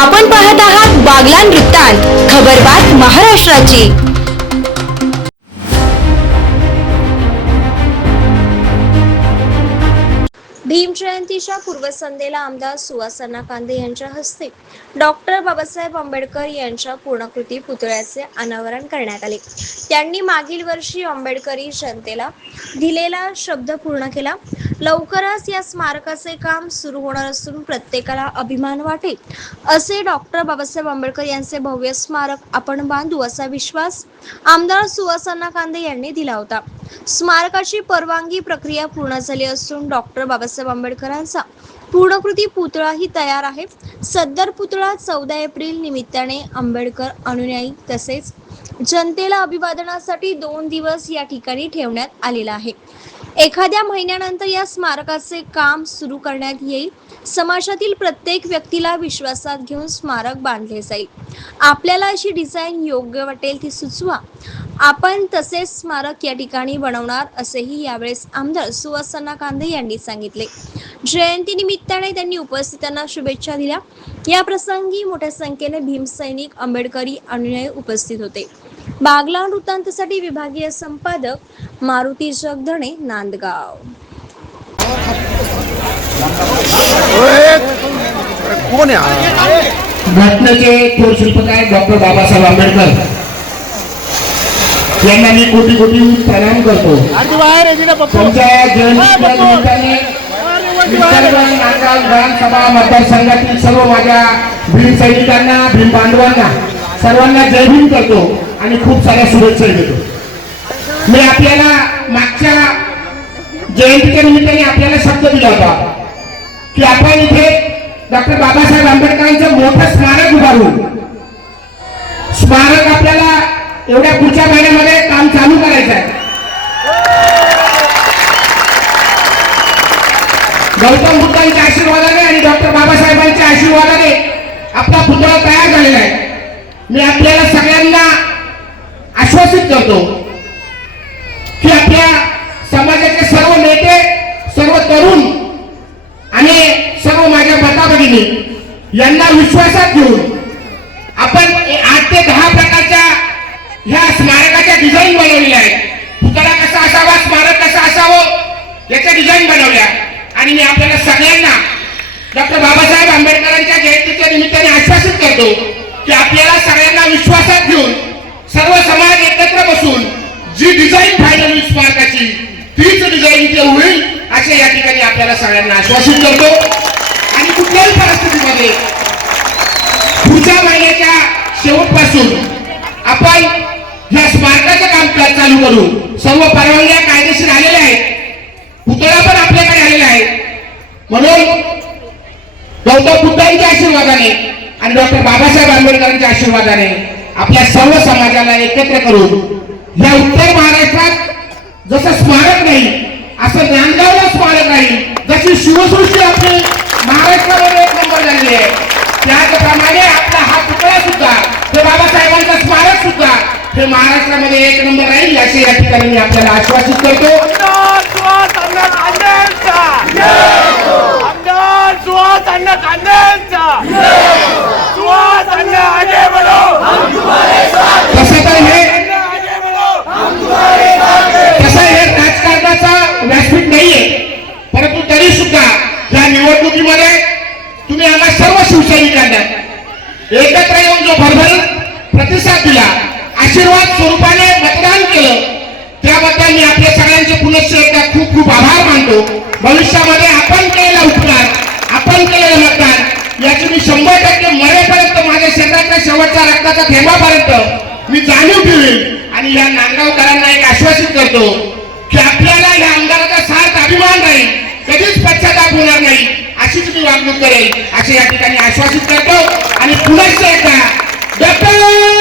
आपण पाहत आहात बागलान वृत्तांत खबरबात महाराष्ट्राची. भीमजयंतीच्या पूर्वसंध्येला आमदार सुहासना कांदे यांच्या हस्ते डॉक्टर बाबासाहेब आंबेडकर यांच्या पूर्णाकृती पुतळ्याचे अनावरण करण्यात आले. त्यांनी मागील वर्षी आंबेडकरी जनतेला दिलेला शब्द पूर्ण केला. लवकरच या स्मारकाचे काम सुरू होणार असून प्रत्येकाला अभिमान वाटेल. असे डॉक्टर बाबासाहेब आंबेडकर यांचे भव्य स्मारक आपण बांधू असा विश्वास आमदार सुवासना कांदे यांनी दिला होता. स्मारकाची परवानगी प्रक्रिया पूर्ण झाली असून डॉक्टर बाबासाहेब आंबेडकरांचा पूर्णकृती पुतळाही तयार आहे. सदर पुतळा चौदा एप्रिल निमित्ताने आंबेडकर अनुयायी तसेच जनतेला अभिवादनासाठी दोन दिवस या ठिकाणी ठेवण्यात आलेला आहे. एखाद्या महिन्यानंतर या स्मारकाचे काम सुरू करण्यात येईल. समाजातील प्रत्येक व्यक्तीला विश्वासात घेऊन स्मारक बांधले जाईल. आपल्याला अशी डिझाईन योग्य वाटेल ती सुचवा. आपण तसेच स्मारक या ठिकाणी बनवणार असेही यावेळेस आमदार सुवासना कांदे यांनी सांगितले. जयंती निमित्ताने त्यांनी उपस्थितांना शुभेच्छा दिल्या. या प्रसंगी मोठ्या संख्येने भीमसैनिक आंबेडकरी अनुयायी उपस्थित होते. बागला वृत्तांतसाठी विभागीय संपादक मारुती जगधणे नांदगाव. कोण घटनेचे थोर शिल्पकार डॉक्टर बाबासाहेब आंबेडकर यांना मी कोटी कोटी प्रणाम करतो. अरे तू नांदगाव विधानसभा मतदारसंघातील सर्व माझ्या भीम सैनिकांना भीम बांधवांना सर्वांना जय भीम करतो. आणि खूप साऱ्या शुभेच्छा देतो. मी आपल्याला मागच्या जयंतीच्या निमित्ताने आपल्याला शब्द दिला होता की आपण इथे डॉक्टर बाबासाहेब आंबेडकरांचं मोठं स्मारक उभारू. स्मारक आपल्याला एवढ्या पुढच्या महिन्यामध्ये काम चालू करायचं आहे. गौतम बुद्धांच्या आशीर्वादाने आणि डॉक्टर बाबासाहेबांच्या आशीर्वादाने आपला पुतळा तयार झालेला आहे. मी आपल्याला सगळ्यांना आश्वासित करतो. की आपल्या समाजाचे सर्व नेते सर्व तरुण आणि सर्व माझ्या माता भगिनी यांना विश्वासात घेऊन आपण आठ ते दहा प्रकारच्या ह्या स्मारकाच्या डिझाईन बनवलेल्या आहेत. पुतळा कसा असावा स्मारक कसं असावं याच्या डिझाईन बनवल्या. आणि मी आपल्याला सगळ्यांना डॉक्टर बाबासाहेब आंबेडकरांच्या जयंतीच्या निमित्ताने आश्वासित करतो की आपल्याला सगळ्यांना विश्वासात घेऊन सर्व समाज बसून जी डिझाईन फायनल होईल स्मारकाची तीच डिझाईन इथे होईल असे या ठिकाणी आपल्याला सगळ्यांना आश्वासित करतो. आणि कुठल्याही परिस्थितीमध्ये पुढच्या महिन्याच्या शेवटपासून आपण या स्मारकाचं काम चालू करू. सर्व परवानग्या कायदेशीर आलेल्या आहेत. पुतळा पण आपल्याकडे आलेला आहे. म्हणून गौतम बुद्धांच्या आशीर्वादाने आणि डॉक्टर बाबासाहेब आंबेडकरांच्या आशीर्वादाने आपल्या सर्व समाजाला एकत्र करून या उत्तर महाराष्ट्रात जसं स्मारक नाही असं ज्ञानगावला स्मारक नाही जशी शिवसृष्टी आपली महाराष्ट्रामध्ये एक नंबर झालेली आहे. त्याचप्रमाणे आपला हा पुतळा सुद्धा ते बाबासाहेबांचा स्मारक सुद्धा हे महाराष्ट्रामध्ये एक नंबर राहील असे या ठिकाणी मी आपल्याला आश्वासित करतो. मध्ये तुम्ही आम्हा सर्व शिवसैनिकांना एकत्र येऊन जो भरभरून प्रतिसाद दिला आशीर्वाद स्वरूपाने मतदान केलं त्याबद्दल मी आपल्या सगळ्यांचे पुनश्च एकदा खूप खूप आभार मानतो. भविष्यामध्ये आपण केलेला उपकार आपण केलेलं मतदान याची मी शंभर टक्के मरेपर्यंत माझ्या शेतातल्या शेवटच्या रक्ताच्या थेंबापर्यंत मी जाणीव ठेवीन आणि या नांदगावकरांना एक आश्वासित करतो की आपल्याला या आमदाराचा सार्थ अभिमान राहील. कधीच पश्चाताप होणार नाही. अशीच मी वागणूक करेल असे या ठिकाणी आश्वासित करतो. आणि पुन्हा एकदा. डॉक्टर!